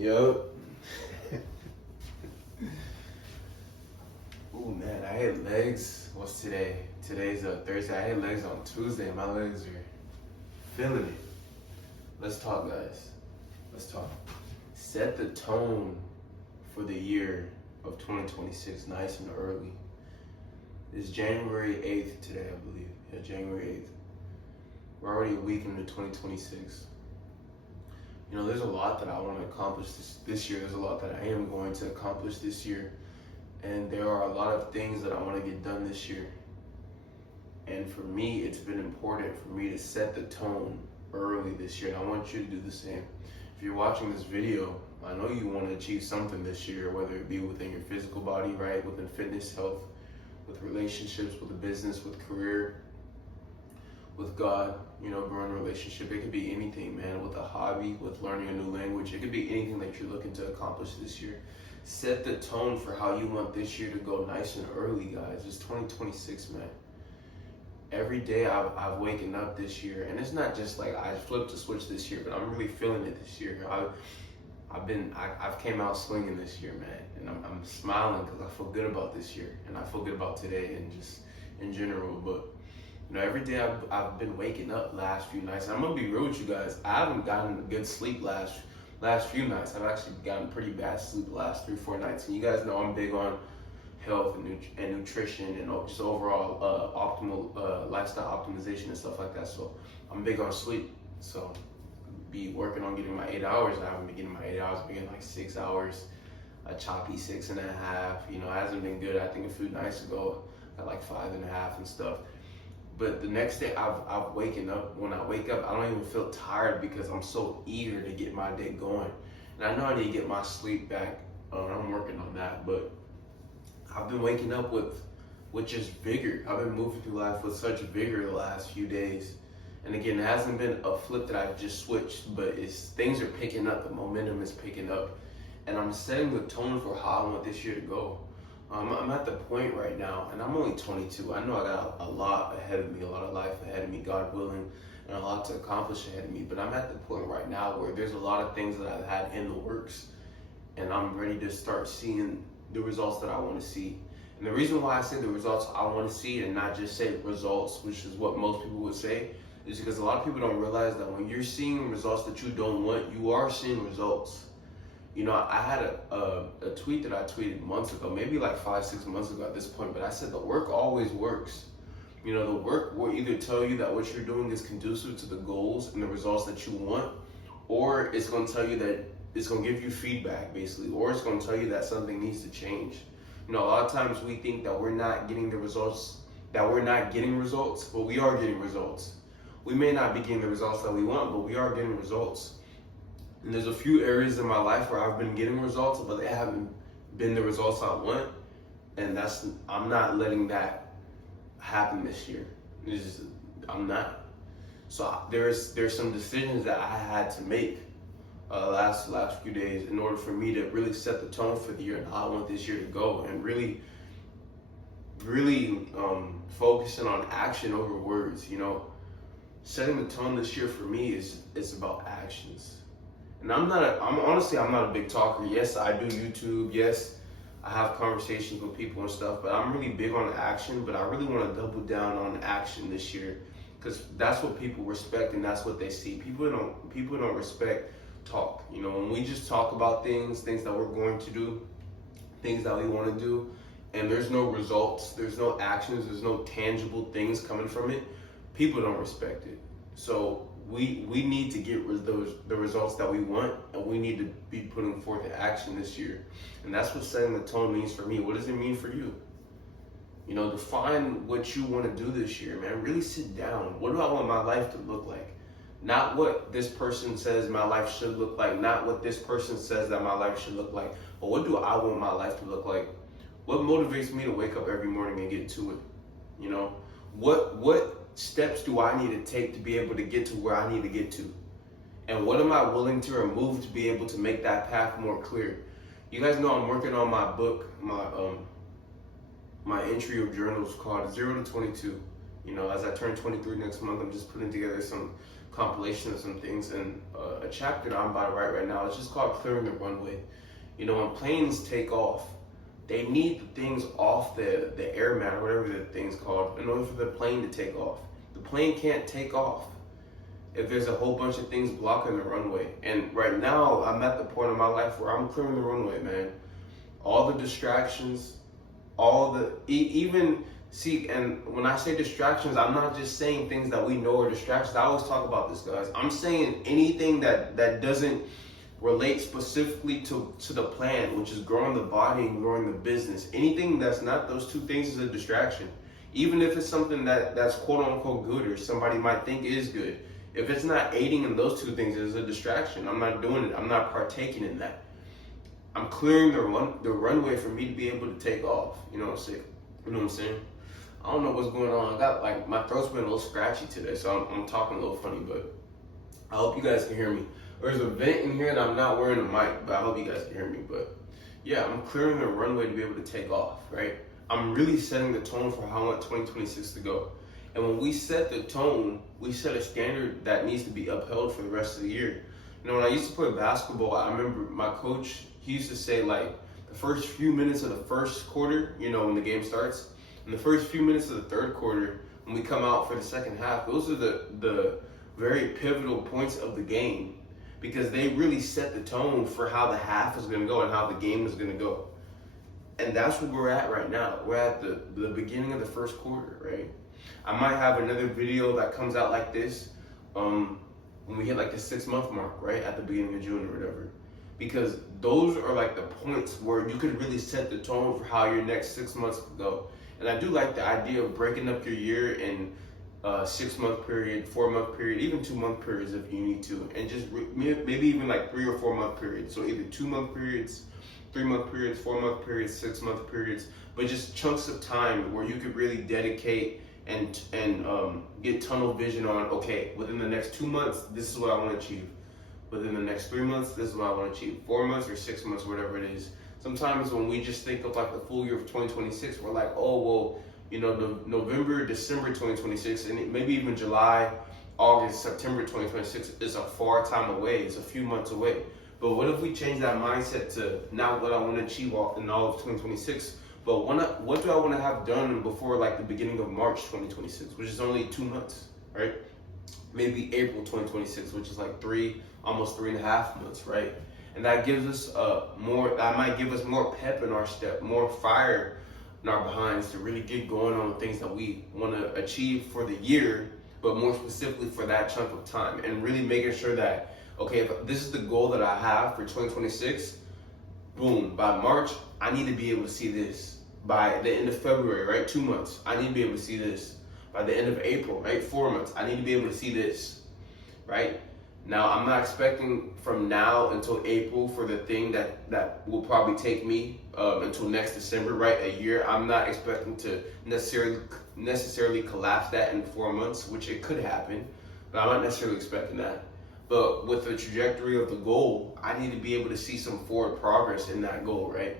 Yup. Ooh, man, I hit legs. What's today? Today's Thursday. I hit legs on Tuesday. My legs are feeling it. Let's talk, guys. Let's talk. Set the tone for the year of 2026 nice and early. It's January 8th today, I believe. Yeah, January 8th. We're already a week into 2026. You know, there's a lot that I want to accomplish this year. There's a lot that I am going to accomplish this year. And there are a lot of things that I want to get done this year. And for me, it's been important for me to set the tone early this year. And I want you to do the same. If you're watching this video, I know you want to achieve something this year, whether it be within your physical body, right? Within fitness, health, with relationships, with a business, with career, with God, you know, growing a relationship. It could be anything, man, with a hobby, with learning a new language. It could be anything that you're looking to accomplish this year. Set the tone for how you want this year to go nice and early, guys. It's 2026, man. Every day I've waken up this year, and it's not just like I flipped a switch this year, but I'm really feeling it this year. I've came out swinging this year, man, and I'm smiling because I feel good about this year, and I feel good about today, and just in general. But you know, every day I've been waking up last few nights. And I'm gonna be real with you guys. I haven't gotten good sleep last few nights. I've actually gotten pretty bad sleep the last 3-4 nights. And you guys know I'm big on health and nutrition and just overall optimal lifestyle optimization and stuff like that. So I'm big on sleep. So be working on getting my 8 hours. I haven't been getting my 8 hours. I've been getting like 6 hours, a choppy 6.5. You know, it hasn't been good. I think a few nights ago I got like 5.5 and stuff. But the next day, I've waken up. When I wake up, I don't even feel tired because I'm so eager to get my day going. And I know I need to get my sleep back. I'm working on that. But I've been waking up with just vigor. I've been moving through life with such vigor the last few days. And again, it hasn't been a flip that I've just switched, but things are picking up. The momentum is picking up. And I'm setting the tone for how I want this year to go. I'm at the point right now, and I'm only 22. I know I got a lot ahead of me, a lot of life ahead of me, God willing, and a lot to accomplish ahead of me. But I'm at the point right now where there's a lot of things that I've had in the works, and I'm ready to start seeing the results that I want to see. And the reason why I say the results I want to see and not just say results, which is what most people would say, is because a lot of people don't realize that when you're seeing results that you don't want, you are seeing results. You know, I had a tweet that I tweeted months ago, maybe like 5-6 months ago at this point, but I said the work always works. You know, the work will either tell you that what you're doing is conducive to the goals and the results that you want, or it's going to tell you that it's going to give you feedback, basically, or it's going to tell you that something needs to change. You know, a lot of times we think that we're not getting the results, but we are getting results. We may not be getting the results that we want, but we are getting results. And there's a few areas in my life where I've been getting results, but they haven't been the results I want. And I'm not letting that happen this year. I'm not. So there's some decisions that I had to make last few days in order for me to really set the tone for the year and how I want this year to go, and really focusing on action over words. You know, setting the tone this year for me is about actions. And I'm not a big talker. Yes, I do YouTube. Yes, I have conversations with people and stuff, but I'm really big on action. But I really want to double down on action this year, because that's what people respect and that's what they see. People don't respect talk. You know, when we just talk about things that we're going to do, things that we want to do, and there's no results, there's no actions, there's no tangible things coming from it, people don't respect it. So we need to get the results that we want, and we need to be putting forth the action this year. And that's what setting the tone means for me. What does it mean for you? You know, define what you want to do this year, man. Really sit down. What do I want my life to look like? Not what this person says my life should look like, not what this person says that my life should look like, but what do I want my life to look like? What motivates me to wake up every morning and get to it? You know, what steps do I need to take to be able to get to where I need to get to? And what am I willing to remove to be able to make that path more clear? You guys know I'm working on my book, my entry of journals called 0 to 22. You know, as I turn 23 next month, I'm just putting together some compilation of some things, and a chapter that I'm about to write right now. It's just called Clearing the Runway. You know, when planes take off, they need the things off the air mat or whatever the thing's called in order for the plane to take off. The plane can't take off if there's a whole bunch of things blocking the runway. And right now, I'm at the point in my life where I'm clearing the runway, man. All the distractions, even, see, and when I say distractions, I'm not just saying things that we know are distractions. I always talk about this, guys. I'm saying anything that doesn't relate specifically to the plan, which is growing the body and growing the business. Anything that's not those two things is a distraction. Even if it's something that's quote unquote good or somebody might think is good. If it's not aiding in those two things, it's a distraction. I'm not doing it. I'm not partaking in that. I'm clearing the runway for me to be able to take off. You know what I'm saying? I don't know what's going on. I got, like, my throat's been a little scratchy today, so I'm talking a little funny, but I hope you guys can hear me. There's a vent in here and I'm not wearing a mic, but I hope you guys can hear me. But yeah, I'm clearing the runway to be able to take off, right? I'm really setting the tone for how I want 2026 to go. And when we set the tone, we set a standard that needs to be upheld for the rest of the year. You know, when I used to play basketball, I remember my coach, he used to say, like, the first few minutes of the first quarter, you know, when the game starts, and the first few minutes of the third quarter, when we come out for the second half, those are the very pivotal points of the game, because they really set the tone for how the half is going to go and how the game is going to go. And that's where we're at right now. We're at the beginning of the first quarter, right? I might have another video that comes out like this when we hit like the 6-month mark, right? At the beginning of June or whatever. Because those are like the points where you could really set the tone for how your next 6 months could go. And I do like the idea of breaking up your year in 6-month period, 4-month period, even 2-month periods if you need to. And just maybe even like 3 or 4 month periods. So either 2-month periods, 3-month periods, 4-month periods, 6-month periods, but just chunks of time where you could really dedicate and get tunnel vision on, okay, within the next 2 months, this is what I want to achieve. Within the next 3 months, this is what I want to achieve. 4 months or 6 months, whatever it is. Sometimes when we just think of like the full year of 2026, we're like, oh, well, you know, November, December 2026, and maybe even July, August, September 2026 is a far time away. It's a few months away. But what if we change that mindset to not what I want to achieve in all of 2026, but what do I want to have done before like the beginning of March 2026, which is only 2 months, right? Maybe April 2026, which is like almost 3.5 months, right? And that gives us that might give us more pep in our step, more fire in our behinds to really get going on the things that we want to achieve for the year, but more specifically for that chunk of time, and really making sure that, okay, if this is the goal that I have for 2026, boom, by March, I need to be able to see this. By the end of February, right, 2 months, I need to be able to see this. By the end of April, right, 4 months, I need to be able to see this, right? Now, I'm not expecting from now until April for the thing that will probably take me until next December, right, a year. I'm not expecting to necessarily collapse that in 4 months, which it could happen, but I'm not necessarily expecting that. But with the trajectory of the goal, I need to be able to see some forward progress in that goal, right?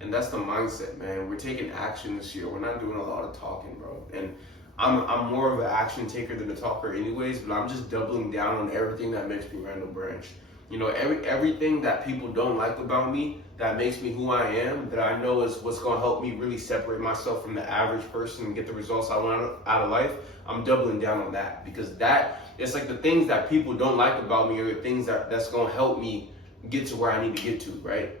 And that's the mindset, man. We're taking action this year. We're not doing a lot of talking, bro. And I'm more of an action taker than a talker anyways, but I'm just doubling down on everything that makes me Randall Branch. You know, everything that people don't like about me, that makes me who I am, that I know is what's going to help me really separate myself from the average person and get the results I want out of life, I'm doubling down on that. Because it's like the things that people don't like about me are the things that's going to help me get to where I need to get to, right?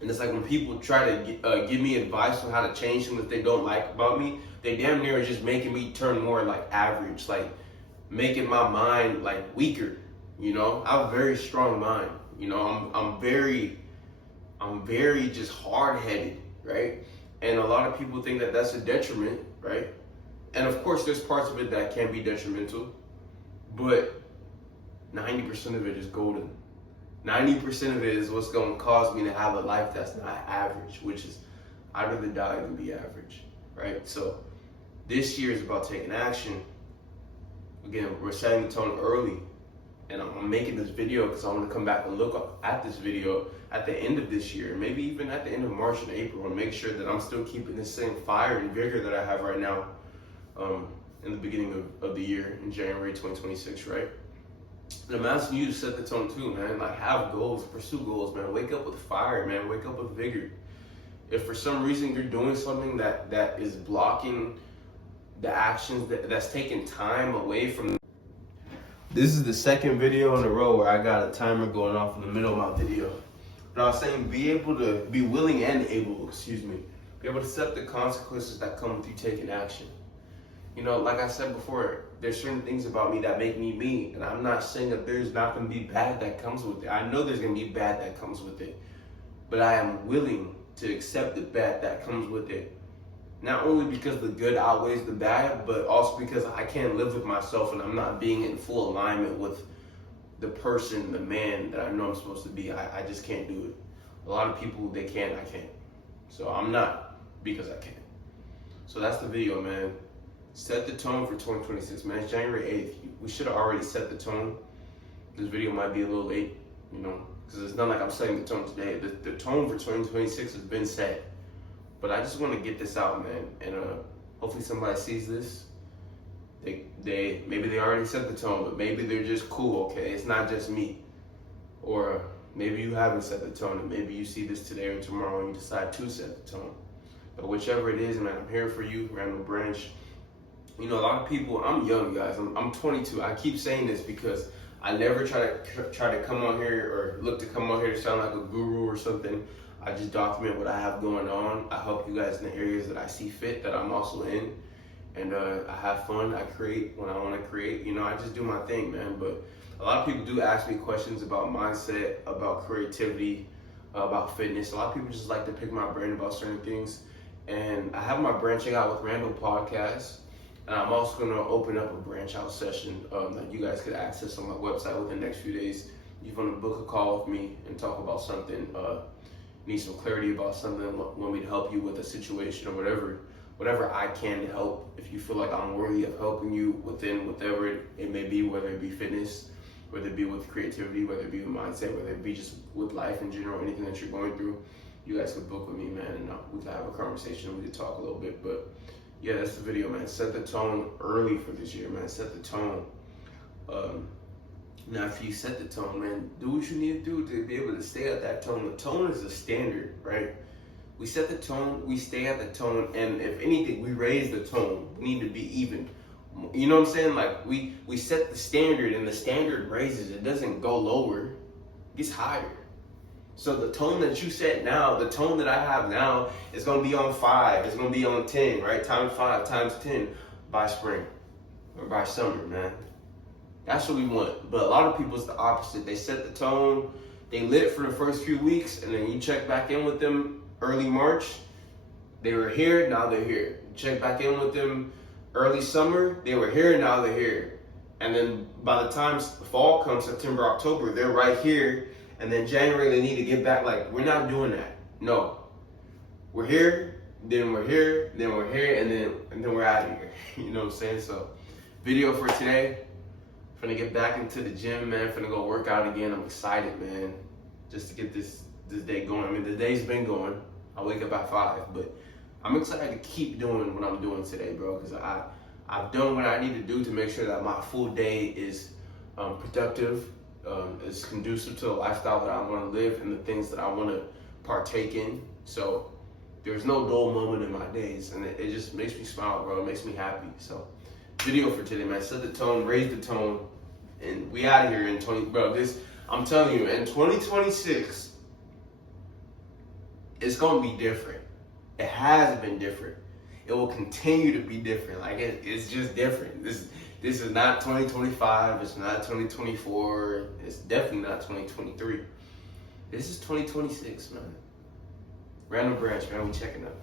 And it's like when people try to give me advice on how to change things that they don't like about me, they damn near are just making me turn more like average, like making my mind like weaker. You know, I have a very strong mind. You know, I'm very just hard-headed, right? And a lot of people think that that's a detriment, right? And of course, there's parts of it that can be detrimental, but 90% of it is golden. 90% of it is what's going to cause me to have a life that's not average, which is I'd rather die than be average, right? So this year is about taking action. Again, we're setting the tone early, and I'm making this video because I want to come back and look at this video at the end of this year, maybe even at the end of March and April, and make sure that I'm still keeping the same fire and vigor that I have right now. in the beginning of the year in January 2026, right? And I'm asking you to set the tone too, man. Like, have goals, pursue goals, man. Wake up with fire, man. Wake up with vigor. If for some reason you're doing something that is blocking the actions that's taking time away from. This is the second video in a row where I got a timer going off in the middle of my video. But I was saying, be willing and able, be able to set the consequences that come with you taking action. You know, like I said before, there's certain things about me that make me me, and I'm not saying that there's not going to be bad that comes with it. I know there's going to be bad that comes with it, but I am willing to accept the bad that comes with it. Not only because the good outweighs the bad, but also because I can't live with myself and I'm not being in full alignment with the person, the man that I know I'm supposed to be. I just can't do it. A lot of people, they can, I can't. So I'm not, because I can't. So that's the video, man. Set the tone for 2026, man. It's January 8th. We should have already set the tone. This video might be a little late, you know, because it's not like I'm setting the tone today. The tone for 2026 has been set. But I just want to get this out, man. And hopefully somebody sees this. Maybe they already set the tone, but maybe they're just cool, okay? It's not just me. Or maybe you haven't set the tone, and maybe you see this today or tomorrow and you decide to set the tone. But whichever it is, man, I'm here for you, Randall Branch. You know, a lot of people, I'm young, guys. I'm 22. I keep saying this because I never try to come on here or look to come on here to sound like a guru or something. I just document what I have going on. I help you guys in the areas that I see fit, that I'm also in. And I have fun. I create when I want to create. You know, I just do my thing, man. But a lot of people do ask me questions about mindset, about creativity, about fitness. A lot of people just like to pick my brain about certain things. And I have my Branching Out with Randall podcast. And I'm also going to open up a branch out session that you guys could access on my website within the next few days. You want to book a call with me and talk about something, need some clarity about something, want me to help you with a situation or whatever I can to help. If you feel like I'm worthy of helping you within whatever it may be, whether it be fitness, whether it be with creativity, whether it be with mindset, whether it be just with life in general, anything that you're going through, you guys could book with me, man, and we could have a conversation, we could talk a little bit. But yeah, that's the video, man. Set the tone early for this year, man. Set the tone. Now, if you set the tone, man, do what you need to do to be able to stay at that tone. The tone is a standard, right? We set the tone, we stay at the tone, and if anything, we raise the tone. We need to be even. You know what I'm saying? Like, we set the standard, and the standard raises. It doesn't go lower. It gets higher. So the tone that you set now, the tone that I have now is going to be on 5. It's going to be on 10, right? Times 5, times 10 by spring or by summer, man. That's what we want. But a lot of people, it's the opposite. They set the tone, they lit for the first few weeks, and then you check back in with them early March. They were here, now they're here. You check back in with them early summer, they were here, now they're here. And then by the time fall comes, September, October, they're right here. And then January, they need to get back. Like, we're not doing that. No. We're here, then we're here, then we're here, and then we're out of here. You know what I'm saying? So, video for today. Finna get back into the gym, man. Finna go work out again. I'm excited, man. Just to get this day going. I mean, the day's been going. I wake up at 5, but I'm excited to keep doing what I'm doing today, bro. Because I've done what I need to do to make sure that my full day is productive. Is conducive to the lifestyle that I want to live and the things that I want to partake in. So there's no dull moment in my days, and it just makes me smile, bro. It makes me happy. So video for today, man. Set the tone, raise the tone, and we out of here in 20. Bro, I'm telling you, in 2026, it's gonna be different. It has been different. It will continue to be different. Like it's just different. This is not 2025, it's not 2024, it's definitely not 2023. This is 2026, man. Randall Branch, man, we checking up.